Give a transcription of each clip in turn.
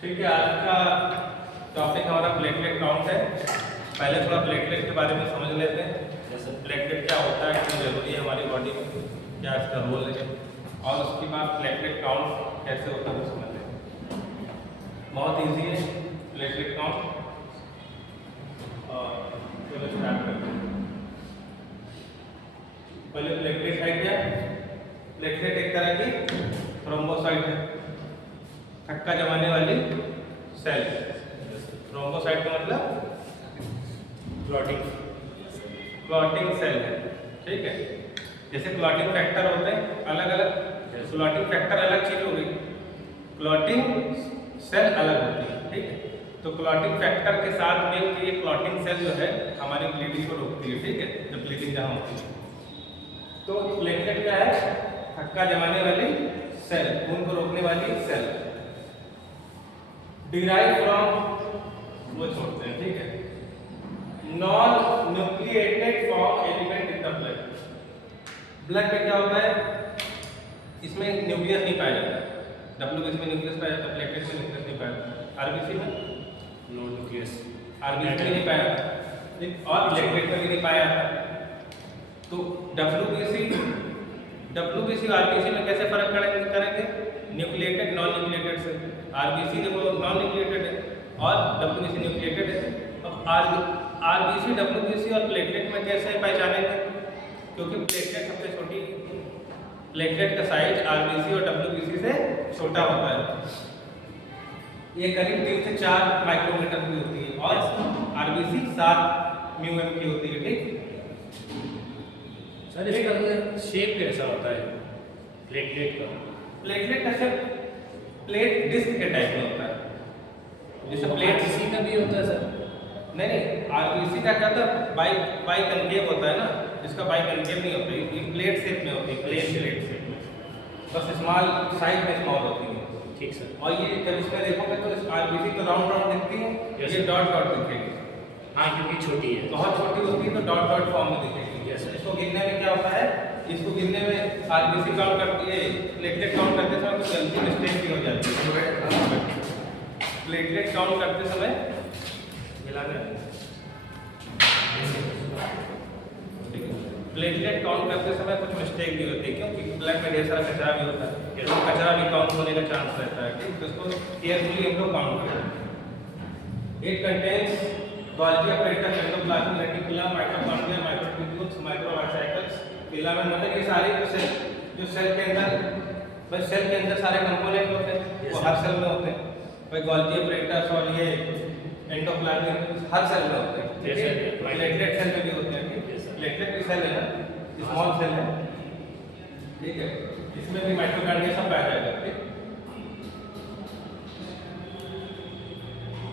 ठीक है, आज का टॉपिक हमारा प्लेटलेट काउंट है। पहले थोड़ा प्लेटलेट के बारे में समझ लेते हैं। जैसे प्लेटलेट क्या होता है, क्यों जरूरी है हमारी बॉडी में, क्या इसका रोल है, और उसके बाद प्लेटलेट काउंट कैसे होता है वो समझ लेते हैं। बहुत ईजी है प्लेटलेट काउंट। और चलो स्टार्ट करते हैं। पहले प्लेटलेट है क्या? प्लेटलेट एक तरह की थ्रोम्बोसाइट है, थक्का जमाने वाली सेल। थ्रोम्बोसाइट का मतलब क्लॉटिंग सेल है। ठीक है, जैसे क्लॉटिंग फैक्टर होते हैं अलग अलग, क्लॉटिंग फैक्टर अलग चीज हो गई, क्लॉटिंग सेल अलग होती है। ठीक है, तो क्लॉटिंग फैक्टर के साथ मिलकर ये क्लॉटिंग सेल जो है हमारी ब्लीडिंग को रोकती है। ठीक है, जब ब्लीडिंग जहाँ होती है तो प्लेटलेट क्या है? थक्का जमाने वाली सेल, खून को रोकने वाली सेल। डिराइव फ्रॉम, वो छोड़ते हैं। ठीक है, non nucleated form element in the blood. Blood में क्या होता है? इसमें न्यूक्लियस नहीं पाया जाता। डब्ल्यूबीसी में न्यूक्लियस पाया जाता है, प्लेटलेट में न्यूक्लियस नहीं पाया जाता। आरबीसी में नो न्यूक्लियस, आरबीसी में नहीं पाया जाता, और प्लेटलेट में भी नहीं पाया जाता। तो डब्ल्यूबीसी और आरबीसी में कैसे फर्क करेंगे? न्यूक्लिएटेड नॉन न्यूक्लिएटेड से। आरबीसी देखो नॉन न्यूक्लिएटेड है और डब्ल्यूबीसी न्यूक्लिएटेड है। अब आरबीसी, डब्ल्यूबीसी और प्लेटलेट में कैसे पहचानेंगे? क्योंकि प्लेटलेट सबसे छोटी, प्लेटलेट का साइज आरबीसी और डब्ल्यूबीसी से छोटा होता है। ये करीब 3 से 4 माइक्रोमीटर की होती है और आरबीसी 7 म्यूएम की होती है। ठीक, सर इसका शेप कैसा होता है प्लेटलेट का? प्लेटलेट का शेप प्लेट डिस्क के टाइप में होता है। जैसे प्लेट किसी का भी होता है सर? नहीं, आरबीसी का क्या होता है? बाई कनकेव होता है ना, इसका बाई कनकेव नहीं होता है, ये प्लेट शेप में होती है, प्लेट शेप में, बस स्मॉल साइज में स्मॉल होती है। ठीक सर। और ये जब इसमें देखोगे तो इस आरबीसी तो राउंड राउंड दिखती है, ये डॉट डॉट दिखेगी। हाँ, क्योंकि छोटी है, बहुत छोटी होती है तो डॉट डॉट फॉर्म में दिखेगी। इसको गिनने में क्या होता है? इसको गिनने में आरबीसी काउंट करती है, प्लेटलेट काउंट करते समय कुछ गलती मिस्टेक भी हो जाती है। प्लेटलेट काउंट करते समय प्लेटलेट काउंट करते समय कुछ मिस्टेक भी होती है, क्योंकि ब्लड में ढेर सारा कचरा भी होता है, तो कचरा भी काउंट होने का चांस रहता है। ठीक, तो इसको केयरफुली हम लोग काउंट करें। It contains Golgi apparatus, endoplasmic reticulum, mitochondria, microtubules, microvesicles, filament, मतलब ये सारे जो सेल के अंदर, बस सेल के अंदर सारे कंपोनेंट होते हैं, वो हर सेल में होते हैं। भाई गोल्गी apparatus और ये एंडोप्लाज्मिक हर सेल में होते हैं। जैसे प्लेटलेट सेल में भी होते हैं। प्लेटलेट भी सेल है ना, स्मॉल सेल है। ठीक है, इसमें भी माइटोकॉन्ड्रिया सब पाया जाएगा। ठीक,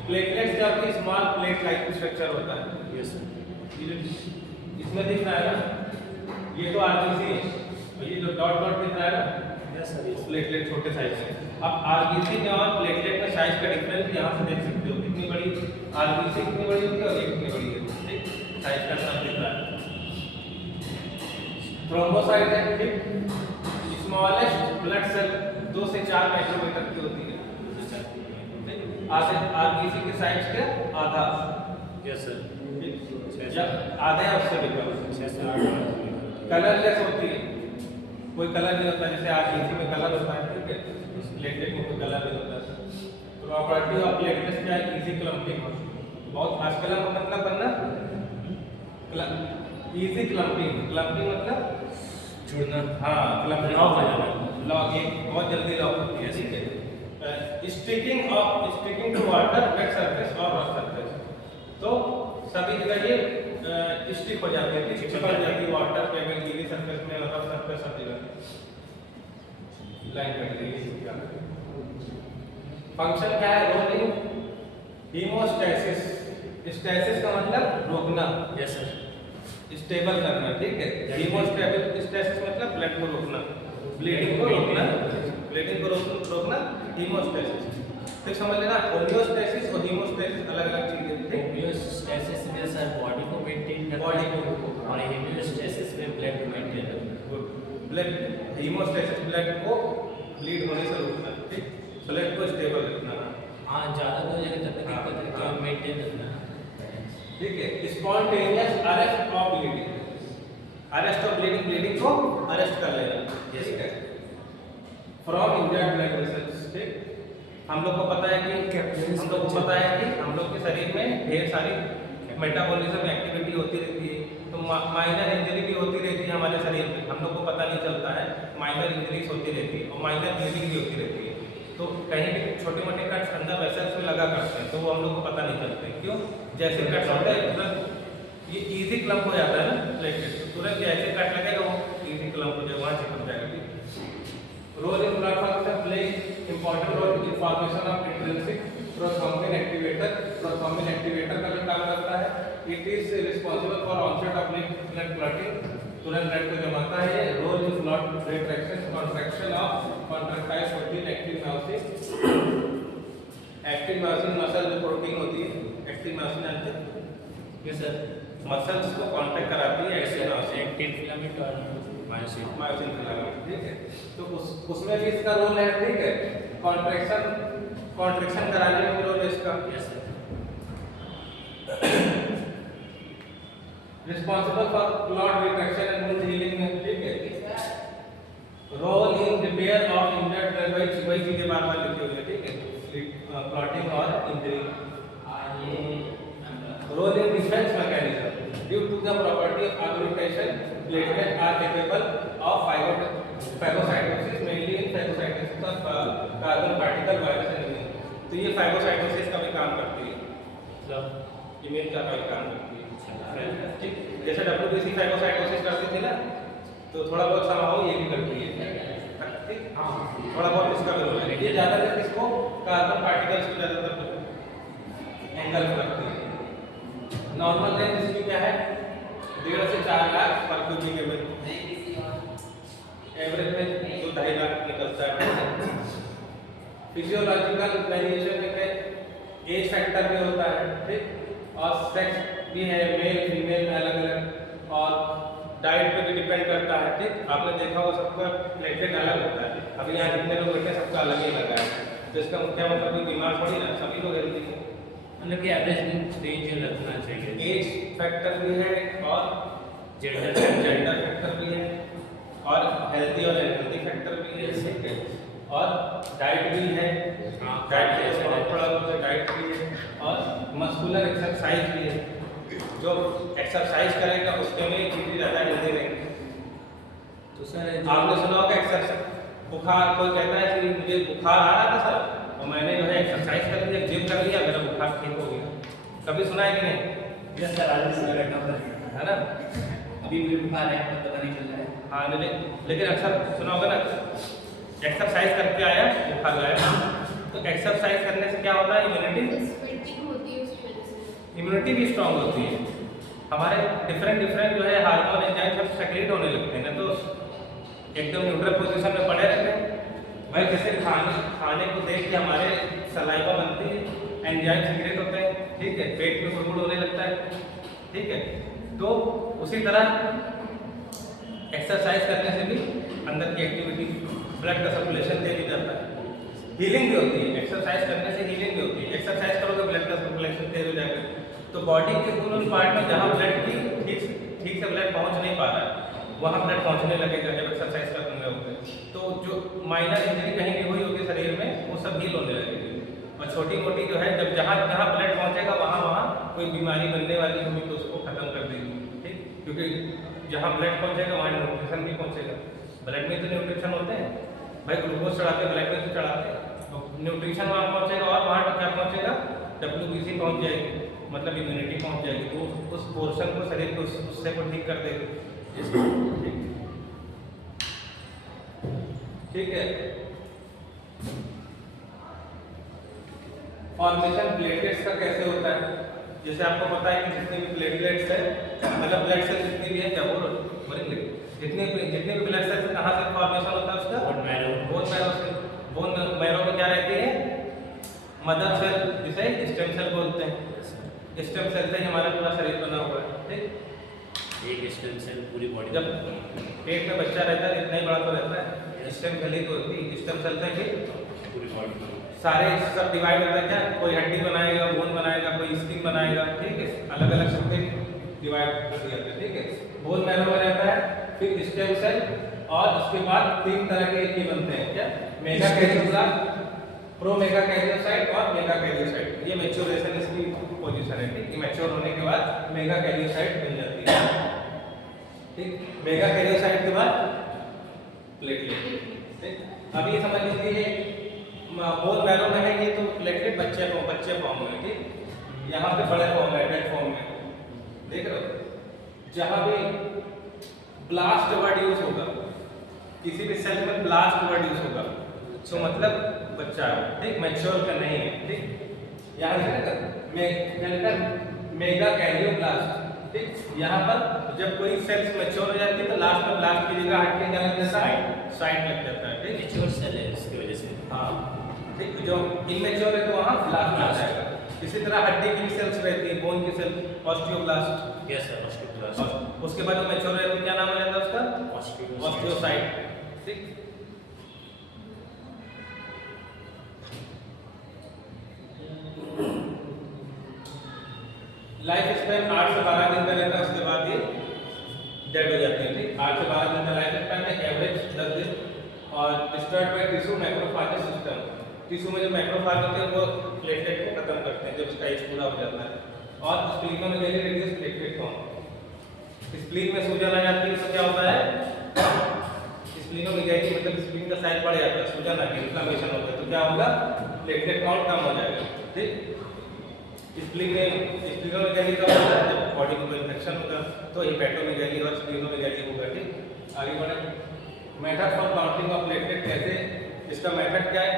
प्लेटलेट्स क्या होती है? स्मॉल प्लेट लाइक स्ट्रक्चर होता है। Yes sir. इसमें दिख रहा है ना, ये तो आरबीसी है, और ये जो डॉट डॉट दिख रहा है ना, यस सर, वो प्लेटलेट छोटे साइज है। अब आरबीसी में और प्लेटलेट में साइज का डिफरेंस यहाँ से देख सकते हो, कितनी बड़ी आरबीसी कितनी बड़ी होती है और ये कितनी बड़ी है। ठीक, साइज का सब दिख रहा है। थ्रोम्बोसाइट है, ठीक, स्मॉलेस्ट ब्लड सेल 2 से 4 माइक्रोमीटर की होती है। आधे आरबीसी के साइज के आधा। Yes sir. आधे या उससे भी कम। कलरलेस होती है, कोई कलर नहीं होता, जैसे आरबीसी में कलर होता है। ठीक है, प्लेटलेट में कोई कलर नहीं होता। प्रॉपर्टी ऑफ प्लेटलेट्स क्या है? Easy clumping. बहुत फास्ट कलर का मतलब बनना, इजी क्लम्पिंग। क्लम्पिंग मतलब जुड़ना। हाँ, क्लम्पिंग लॉक हो जाना, लॉक, ये बहुत जल्दी लॉक होती है। ठीक है, sticking to water, wet surface और रफ सरफेस, तो सभी जगह ये स्टिक हो जाती है, चिपक जाती है वाटर पे, गीली सरफेस में, रफ सरफेस सब जगह। लाइन कट गई है। फंक्शन क्या है? रोलिंग, हीमोस्टैसिस। स्टैसिस का मतलब रोकना। Yes sir. स्टेबल करना। ठीक है, हीमोस्टैसिस मतलब ब्लड को रोकना, ब्लीडिंग को रोकना, ब्लीडिंग को रोकना हीमोस्टैसिस। फिर समझ लेना, होमियोस्टैसिस और हीमोस्टैसिस अलग अलग चीजें। ठीक, होमियोस्टैसिस में सर बॉडी को मेंटेन करना, बॉडी को, और हेमियोस्टैसिस में ब्लड को मेंटेन करना। ब्लड, हीमोस्टैसिस ब्लड को ब्लीड होने से रोकना। ठीक, ब्लड को स्टेबल रखना। हाँ, दिक्कत है कि मेंटेन रखना। ठीक है, spontaneous arrest of bleeding, arrest of bleeding, bleeding को अरेस्ट कर लेना, ठीक है, फ्रॉम इंजर्ड ब्लड वेसल्स। ठीक, हम लोग को पता है कि हम लोग के शरीर में ढेर सारी मेटाबॉलिज्म एक्टिविटी होती रहती है, तो माइनर इंजरी भी होती रहती है हमारे शरीर में, हम लोग को पता नहीं चलता है, माइनर इंजरीज होती रहती है और माइनर ब्लीडिंग भी होती रहती है। तो कहीं भी छोटे मोटे कट्स अंदर वेसल्स में लगा करते हैं तो वो हम लोग को पता नहीं चलते, क्यों? जैसे कट्स होते हैं तुरंत ये इजी क्लम्प हो जाता है ना प्लेटलेट, तो तुरंत जैसे कट लगेगा वो इजी क्लम्प हो जाएगा, वहाँ चिपक जाएगा। ठीक, role in blood function play important role in formation of intrinsic prothrombin activator. Prothrombin activator का भी काम करता है, it is responsible for onset of blood clotting, तुरंत ब्लड को जमाता है। Role in blood retraction contraction of contractile protein active myosin. Active myosin muscle में प्रोटीन होती है, एक्टिव मायोसिन जानते हैं? Yes sir. मसल्स को कांटेक्ट कराती है एक्टिव मायोसिन, एक्टिन फिलामेंट और मायोसिन। Myosin filament. ठीक है, तो उसमें भी इसका रोल है। ठीक है, कॉन्ट्रैक्शन कराने में भी रोल है इसका। Yes sir. Responsible for clot retraction and wound healing में। ठीक है, role in repair of injured nerve, वही चीजें बार-बार लिखी हुई है। ठीक है, क्लॉटिंग और injury. Role in defence mechanism, due to the property of aggregation platelets are capable of phagocytosis, mainly in phagocytosis of carbon particle virus and immune। तो ये phagocytosis का भी काम करती है, मतलब इम्यून का भी काम करती है। ठीक, जैसे WBC phagocytosis करती थी ना, तो थोड़ा बहुत समाओ ये भी करती है। ठीक, थोड़ा बहुत इसका भी रोल है। ये ज्यादातर किसको, कार्बन पार्टिकल्स को ज्यादातर एंगल में रखती है। नॉर्मल रेंज इसकी क्या है, 1.5 से 4 लाख पर क्यूबिक एवरेज में 2-2.5 लाख निकलता है। फिजियोलॉजिकल वेरिएशन में एज फैक्टर भी होता है। ठीक, और सेक्स भी है, मेल फीमेल अलग अलग, और डाइट पे भी डिपेंड करता है। ठीक, आपने देखा होगा सबका प्लेटलेट अलग होता है, अभी यहाँ जितने लोग बैठे सबका अलग ही लगा है, तो इसका मुख्य मतलब कोई बीमार थोड़ी ना, सभी लोग हेल्दी हैं। मतलब कि एवरेज रेंज रखना चाहिए। एज फैक्टर भी है और जेंडर फैक्टर भी है और हेल्दी और अनहेल्दी फैक्टर भी है। ठीक है, और डाइट भी है, डाइट जैसे बहुत बड़ा रोल है, डाइट भी है, और मस्कुलर एक्सरसाइज भी है। जो एक्सरसाइज करेगा उसके में चीज़ें ज़्यादा हेल्दी रहेंगी। तो सर आपने सुना होगा एक्सरसाइज, बुखार, कोई कहता है कि मुझे बुखार आ रहा था सर और मैंने जो है एक्सरसाइज कर लिया, जिम कर लिया, मेरा बुखार ठीक हो गया। कभी सुना है कि नहीं? यस सर, आज सुना है है ना? अभी मुझे बुखार है, पता नहीं चल रहा है। हाँ, लेकिन अक्सर सुना होगा ना, एक्सरसाइज करके आया बुखार गया। तो एक्सरसाइज करने से क्या होता है, इम्यूनिटी भी स्ट्रांग होती है, हमारे डिफरेंट जो है हार्मोन एंजाइम सब सेक्रेट होने लगते हैं ना, तो एकदम न्यूट्रल पोजीशन में पड़े रहते हैं। भाई जैसे खाने को देख के हमारे सलाइवा बनती है, एंजाइम सीक्रेट होते हैं। ठीक है, पेट में गुड़गुड़ होने लगता है। ठीक है, तो उसी तरह एक्सरसाइज करने से भी अंदर की एक्टिविटी, ब्लड का सर्कुलेशन तेज हो जाता है, हीलिंग भी होती है। एक्सरसाइज करने से हीलिंग भी होती है, एक्सरसाइज करोगे ब्लड का सर्कुलेशन तेज हो जाएगा, तो बॉडी के उन पार्ट में जहाँ ब्लड की ठीक से ब्लड पहुँच नहीं पा रहा है वहाँ ब्लड पहुँचने लगेगा जब एक्सरसाइज करने लगोगे। तो जो माइनर इंजरी कहीं भी हुई होगी शरीर में वो सब हील होने लगेगी, और छोटी मोटी जो है जब जहाँ ब्लड पहुँचेगा वहाँ कोई बीमारी बनने वाली होगी तो उसको खत्म कर देगी। ठीक, क्योंकि जहाँ ब्लड पहुँचेगा वहाँ न्यूट्रिशन भी पहुँचेगा। ब्लड में तो न्यूट्रिशन होते हैं भाई, ग्लूकोज चढ़ाते ब्लड में तो चढ़ाते हैं, तो न्यूट्रिशन वहाँ पहुँचेगा और वहाँ क्या पहुँचेगा, WBC पहुँच जाएगी, मतलब इम्यूनिटी पहुँच जाएगी, तो उस पोर्शन को शरीर को उससे को ठीक कर देगी। ठीक है, फॉर्मेशन प्लेटलेट्स का कैसे होता है, जैसे आपको पता है कि जितने भी प्लेटलेट्स है, मतलब ब्लड सेल जितनी भी है, क्या बोलेंगे, जितने भी ब्लड सेल कहाँ से फॉर्मेशन होता है उसका, बोन मैरो से। बोन मैरो में क्या रहती है, मदर सेल, जिसे स्टेम सेल बोलते हैं। स्टेम सेल से ही हमारा पूरा शरीर बना हुआ है। ठीक, एक स्टेम सेल पूरी बॉडी, जब पेट में बच्चा रहता है इतना ही बड़ा तो रहता है, स्टेम सेल ही तो होती है, स्टेम सेल से ही पूरी बॉडी सारे सब डिवाइड होता है क्या, कोई हड्डी बनाएगा, बोन बनाएगा, कोई स्किन बनाएगा, ठीक है, अलग अलग सबके डिवाइड कर दिया जाता है, ठीक है। बोन मैरो में रहता है, फिर स्टेम सेल, और उसके बाद तीन तरह के ये बनते हैं क्या, mega karyocyte, pro mega karyocyte और मेगा कैरियोसाइट। ये मैच्योरेशन इसकी पोजीशन है, ठीक, ये मैच्योर होने के बाद मेगा कैरियोसाइट बन जाती है, ठीक। मेगा कैरियोसाइट के बाद प्लेटलेट, ठीक। अभी समझ लीजिए बोन मैरो में है ये तो प्लेटलेट बच्चे फॉर्म में, ठीक। यहाँ पे बड़े फॉर्म में, एडल्ट फॉर्म में, देख रहे हो। जहाँ भी ब्लास्ट वर्ड यूज होगा, किसी भी सेल में ब्लास्ट वर्ड यूज होगा, तो मतलब बच्चा है, ठीक, मैच्योर का नहीं है, ठीक। यहाँ मेगा कैरियोब्लास्ट, ठीक। यहाँ पर जब कोई सेल्स मैच्योर हो जाती है तो लास्ट में ब्लास्ट की जगह हट के क्या लग जाता है, साइड लग जाता है, ठीक। मैच्योर सेल है इसकी वजह से। हाँ, ठीक। जो इनमेच्योर है तो वहाँ ब्लास्ट आ जाएगा। इसी तरह हड्डी की सेल्स रहती है, बोन की cell osteoblast, yes sir, osteoblast. उसके बाद जो मैच्योर रहती है क्या नाम रहता है उसका, ऑस्टियोसाइट, ठीक। लाइफ स्पैन 8 से 12 दिन का रहता है, उसके बाद ये डेड हो जाते हैं, ठीक। 8 से 12 दिन का लाइफ स्पैन है, एवरेज 10 दिन। और destroyed by tissue macrophage system, tissue में जो मैक्रोफाज होते हैं वो प्लेटलेट को खत्म करते हैं जब उसका एज पूरा हो जाता है। और splenomegaly reduce platelet count, spleen में सूजन आ जाती है तो क्या होता है, स्प्लीनोमेगाली मतलब स्प्लीन का साइज बढ़ जाता है, सूजन आती है, इन्फ्लेमेशन होता है, तो क्या होगा, प्लेटलेट काउंट कम हो जाएगा, ठीक। स्प्लीनोमेगाली का होता है जब बॉडी में कोई इन्फेक्शन होगा, तो हेपेटोमेगाली और स्प्लीनोमेगाली होगा, ठीक। आगे बढ़े। Method for counting of platelet, कैसे, इसका मेथड क्या है,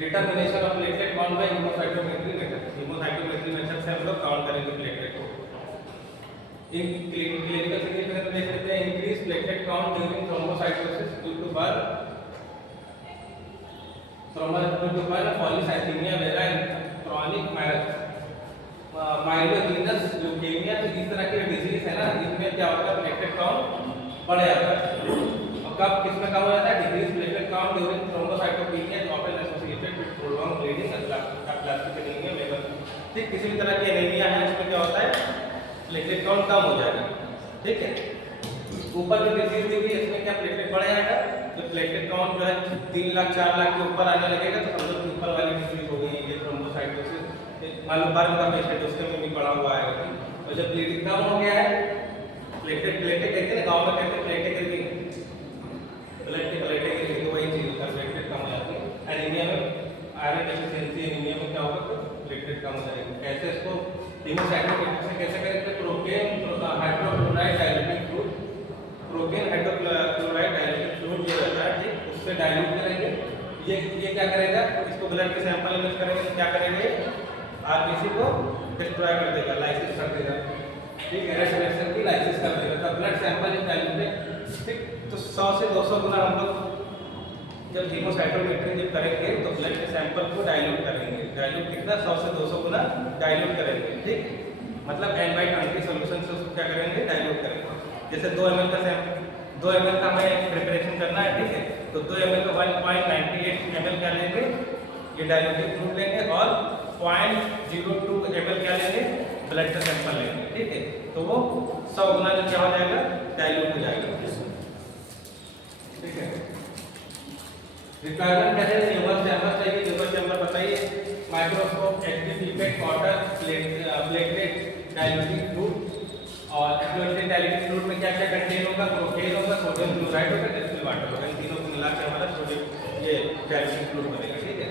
determination of platelet count by haemocytometry method. Haemocytometry method से हम लोग काउंट करेंगे प्लेटलेट को। इन क्लिनिकल सिग्निफिकेंस देख लेते हैं, increase platelet count during thrombocytosis due to polycythaemia vera chronic myelogenous leukaemia, तो इस तरह की डिजीज है ना, इसमें क्या होता है, प्लेटलेट काउंट बढ़ जाता है। और कब किसमें कम हो जाता है, decrease platelet count during thrombocytopenia often associated with prolong bleeding and plastic anaemia level, ठीक। किसी भी तरह की एनीमिया है इसमें क्या होता है, प्लेटलेट काउंट कम हो जाएगा, ठीक है। ऊपर जो डिजीज दी हुई है इसमें क्या प्लेटलेट बढ़ जाएगा, तो प्लेटलेट काउंट जो है 3 लाख 4 लाख के ऊपर आने लगेगा, तो समझो कि ऊपर वाली डिजीज हो गई ये थ्रोम्बोसाइटोसिस, मान लो बर्न का पेशेंट उसके में भी पड़ा हुआ है, और जब ब्लीडिंग कम हो गया है, प्लेटलेट कहते हैं ना, गाँव में कहते हैं प्लेटें गिर गई, ब्लड के प्लेटें गिर गई, तो वही चीज होता है, प्लेटलेट कम हो जाती है। एनीमिया में आयरन डेफिशिएंसी एनीमिया में क्या होगा, तो प्लेटलेट कम हो जाएगी। कैसे इसको हीमोसाइटोमेट्री से कैसे करेंगे, propane hydrochloride diluted fluid, propane hydrochloride diluted fluid जो रहता है, ठीक, उससे डाइल्यूट करेंगे। ये क्या करेगा, इसको ब्लड के सैंपल में करेंगे तो क्या करेंगे, आरबीसी को डिस्ट्रॉय कर देगा, लाइसिस कर देगा, ठीक है, रेड ब्लड सेल की लाइसिस कर देगा, तो ब्लड सैंपल इज डाइल्यूटेड, ठीक। तो 100 से 200 गुना हम लोग जब हीमोसाइटोमेट्री जब करेंगे तो ब्लड के सैंपल को डाइल्यूट करेंगे, डाइल्यूट कितना, 100 से 200 गुना डाइल्यूट करेंगे, ठीक। मतलब N/20 सॉल्यूशन से उसको क्या करेंगे, डाइल्यूट करेंगे। जैसे 2 ml का सैंपल, 2 ml का हमें प्रिपरेशन करना है, ठीक है, तो 2 ml का 1.98 ml क्या लेंगे, ये डाइल्यूटेड फ्लूइड लेंगे, और 0.02 ml क्या लेंगे, ब्लड का सैंपल लेंगे, ठीक है, तो वो 100 गुना जो क्या हो जाएगा, डाइल्यूट हो जाएगा, ठीक है। रिक्वायरमेंट क्या है, न्यूमर चैम्बर चाहिए, न्यूमर चैम्बर बताइए, microscope, active pipette, water, platelet diluting fluid, और एक्टिवेटेड डाइल्यूटिंग फ्लूइड में क्या क्या कंटेन होगा, प्रोपेन होगा, सोडियम क्लोराइड होगा, डिस्टिल वाटर होगा, इन तीनों को मिला के हमारा सोडियम ये डाइल्यूटिंग फ्लूइड बनेगा, ठीक है।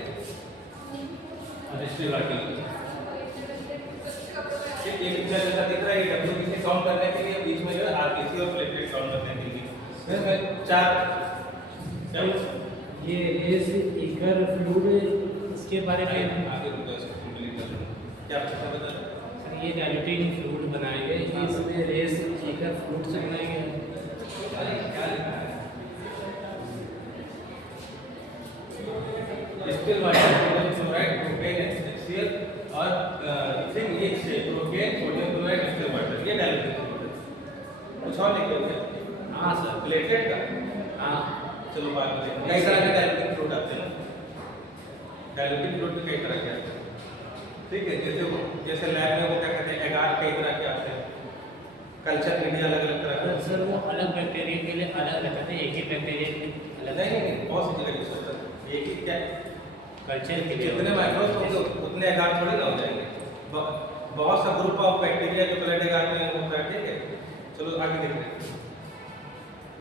डिस्टिल वाटर, ये पिक्चर जैसा दिख रहा है, ये डब्ल्यूबीसी काउंट करने के लिए बीच में जो है आरबीसी और प्लेटलेट काउंट करने के लिए इसमें 4 ये रेस ईकर फ्लूइड, इसके बारे में आगे रुको, इसको कंप्लीट कर लो, क्या पता बता रहे, सर ये डाइल्यूटिंग फ्लूइड बनाए गए, इसमें रेस ईकर फ्लूइड से बनाए गए, क्या लिखा है, distil water, sodium chloride, propane, HCl और सिंक, ये से propane, sodium chloride, distil water, ये डाइल्यूटिंग फ्लूइड है। कुछ और लिखे हुए हैं, हाँ सर, प्लेटलेट का, हाँ, चलो बात करें, कई तरह के डाइल्यूटिंग फ्लूइड आते हैं, डायल्यूटिंग फ्लूइड भी कई तरह के आते हैं, ठीक है। जैसे लैब में वो क्या कहते हैं, एगार कई तरह के आते हैं, कल्चर मीडिया अलग अलग तरह के। सर वो अलग बैक्टीरिया के लिए अलग रहता है, एक ही बैक्टीरिया के लिए अलग नहीं, बहुत सी जगह यूज होता है। एक ही क्या कल्चर के लिए जितने माइक्रोस्कोप होंगे उतने एगार थोड़ी ना हो जाएंगे। बहुत सा ग्रुप ऑफ बैक्टीरिया जो ब्लड एगार में होता है, ठीक है। चलो आगे देखते हैं,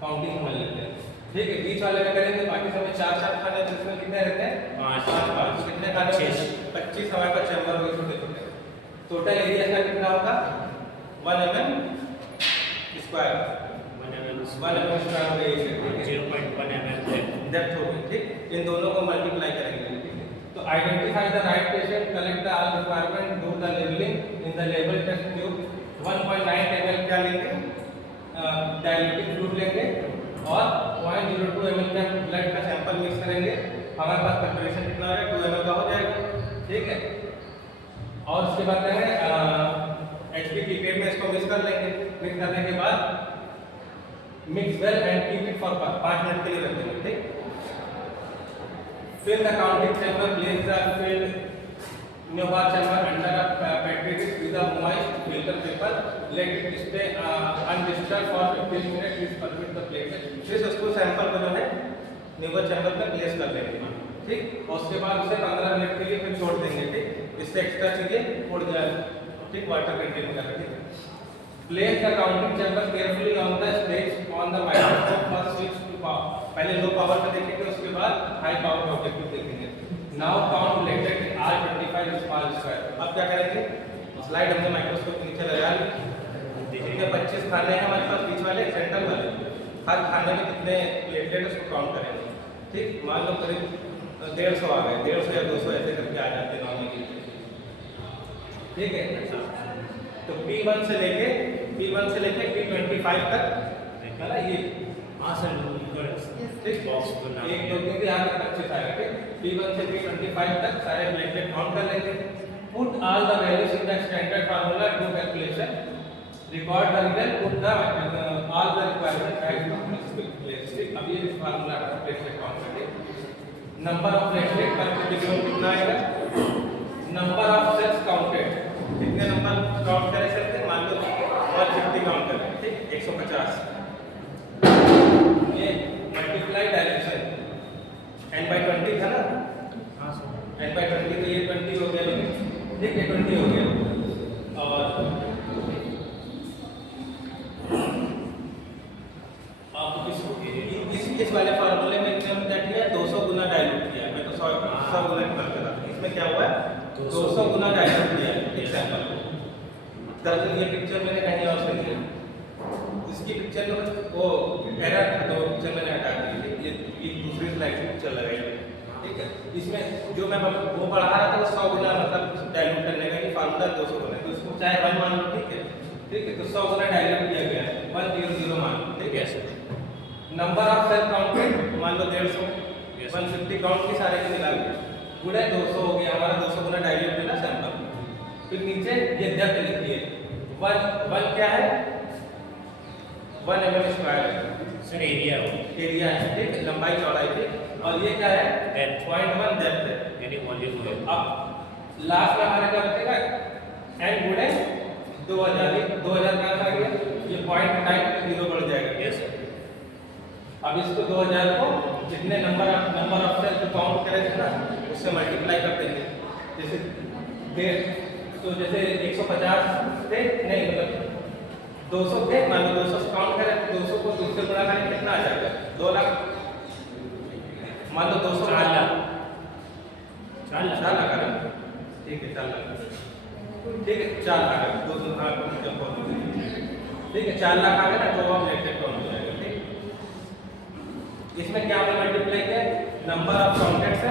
काउंटिंग समझ लेते हैं, ठीक है। बीच वाले में करेंगे, बाकी सब में 4 खाने, तो इसमें कितने रहते हैं? 5 कितने खाने? 25 हमारे पास चैम्बर होंगे छोटे छोटे। टोटल एरिया इसका कितना होगा? 1 mm स्क्वायर, 1 mm स्क्वायर हो गया, 0.1 mm डेप्थ हो गई, ठीक। इन दोनों को मल्टीप्लाई करेंगे, ठीक है। तो identify the right patient, collect the all requirement, do the labelling in the label test tube. 1.9 ml क्या लेंगे? डायल्यूटिंग फ्लूइड लेंगे और 0.02 ml का ब्लड का सैंपल मिक्स करेंगे। हमारे पास कंसंट्रेशन कितना है? 2 ml का हो जाएगा, ठीक है। और उसके बाद क्या है, HP पिपेट में इसको मिक्स कर लेंगे। मिक्स करने के बाद mix well and keep it for 5 minute के लिए रख देंगे, ठीक। Fill the counting chamber, place the filled Nevar chamber under a petri dish with a moist filter paper. Let it stay undisturbed for 15 minutes. This permit the platelet. फिर उसको sample को जो है नेवर चैम्बर में place कर देंगे, ठीक। और उसके बाद उसे 15 मिनट के लिए फिर छोड़ देंगे, ठीक। इससे एक्स्ट्रा चीजें उड़ जाए, ठीक। वाटर कंटेन वगैरह, ठीक। Place the counting chamber carefully on the stage on the microscope. First switch to power. पहले लो पावर पे देखेंगे, उसके बाद हाई पावर पे ऑब्जेक्टिव देखेंगे। Now count blooded R25 small square. अब क्या करेंगे? स्लाइड हमने माइक्रोस्कोप के नीचे लगा ली। कितने 25 खाने हैं हमारे पास, बीच वाले सेंटर वाले। हर खाने में कितने प्लेटलेट उसको काउंट करेंगे, ठीक। मान लो करीब 150 आ गए, 150 या 200 ऐसे करके आ जाते हैं नॉर्मली, ठीक है। तो P1 से लेके P25 तक है ना, ये हाँ सर, ठीक। बॉक्स को नाम 1 2 3 यहाँ तक 25 आएगा, ठीक। P1 से P25 तक सारे प्लेटलेट काउंट कर लेंगे। Put all the values in the standard formula, do calculation, record the result, put the all the requirement as to place, ठीक। अब ये फार्मूला का प्लेटलेट काउंट करके नंबर ऑफ प्लेटलेट पर किलोग्राम कितना आएगा? नंबर ऑफ सेल्स काउंटेड, कितने number count करें सेल के? मान लो 150 काउंट करें, ठीक। 150 ये मल्टीप्लाई डायल्यूशन n/20 था ना। हाँ सर, n/20 तो ये 20 हो गया, ठीक है। 20 हो गया। और अब इस वाले फार्मूले में क्या किया? 200 गुना डाइल्यूट किया। मैं तो 100 गुना निकाल कर रहा। इसमें क्या हुआ है? 200 गुना डाइल्यूट किया एक सैंपल को। दरअसल ये पिक्चर मैंने कहीं और से लिया, इसकी पिक्चर में वो एरर था, तो पिक्चर मैंने हटा दी, ये दूसरी स्लाइड की पिक्चर लगाई, ठीक है। इसमें जो मैं वो पढ़ा रहा था वो 100 गुना मतलब डाइल्यूट करने का, ये फार्मूला 200 गुना, तो इसको चाहे 1 मान लो, ठीक है, ठीक है। तो 100 गुना डाइल्यूट किया गया है, 100 मान लो, ठीक है। नंबर ऑफ सेल काउंटेड मान लो 150, 150 काउंट की सारे के मिला के गुणे 200 हो गया हमारा, 200 गुना डाइल्यूट मिला सैंपल। फिर नीचे ये डेप्थ लिखिए, 1 क्या है? 1 mm स्क्वायर सर एरिया हो, एरिया है, ठीक है। लंबाई चौड़ाई थी। और ये क्या है? डेप्थ, 0.1 डेप्थ है, यानी वॉल्यूम है। अब लास्ट में हमारे क्या बचेगा? n गुणे 2000 का आ गया, ये 0.9 पे 0 बढ़ जाएगा। Yes sir. अब इसको 2000 को जितने नंबर ऑफ सेल जो काउंट करे थे ना, उससे मल्टीप्लाई कर देंगे। जैसे तो जैसे 150 थे, नहीं मतलब 200 थे, मान लो 200 से काउंट करें, 200 को 2 से गुणा करें, कितना आ जाएगा? 2 लाख। मान लो 200 4 लाख, 4 लाख आ रहा, ठीक है, 4 लाख, ठीक है, 4 लाख आ गया, 200 ठीक है, 4 लाख आ गया ना, तो अब नेक्स्ट काउंट हो जाएगा, ठीक। इसमें क्या हमने मल्टीप्लाई किया? नंबर ऑफ काउंटेड से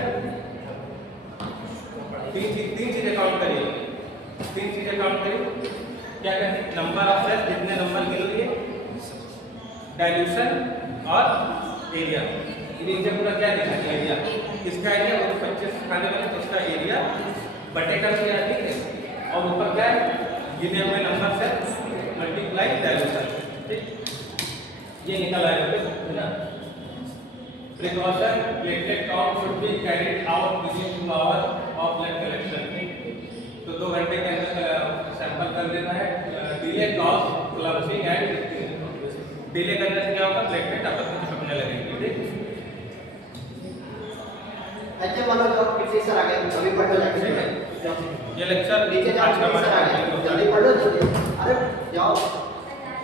तीन चीजें काउंट करिए, 3 चीजें काउंट करिए। क्या करें? नंबर ऑफ सेल्स, जितने नंबर गिन लिए, डाइल्यूशन और एरिया। नीचे पूरा क्या लिखा है? एरिया। किसका एरिया? वो 25 खाने वाले, तो उसका एरिया बटे कर दिया, ठीक है। और ऊपर क्या है? गिने हुए नंबर सेल्स मल्टीप्लाई डाइल्यूशन, ठीक। ये निकल आएगा, है ना। Precaution, platelet count should be carried out within 2 hours of blood collection. तो 2 घंटे के अंदर सैंपल कर देना है. डिले कॉज क्लम्सिंग एंड डिले करने से क्या होगा, प्लेटलेट आपस में चिपकने लगेंगे. अच्छा वाला जो किसी सर आ गया अभी पढ़ लो जाके ये लेक्चर नीचे जाओ आज का सर आ गया जल्दी पढ़ लो जल्दी. अरे जाओ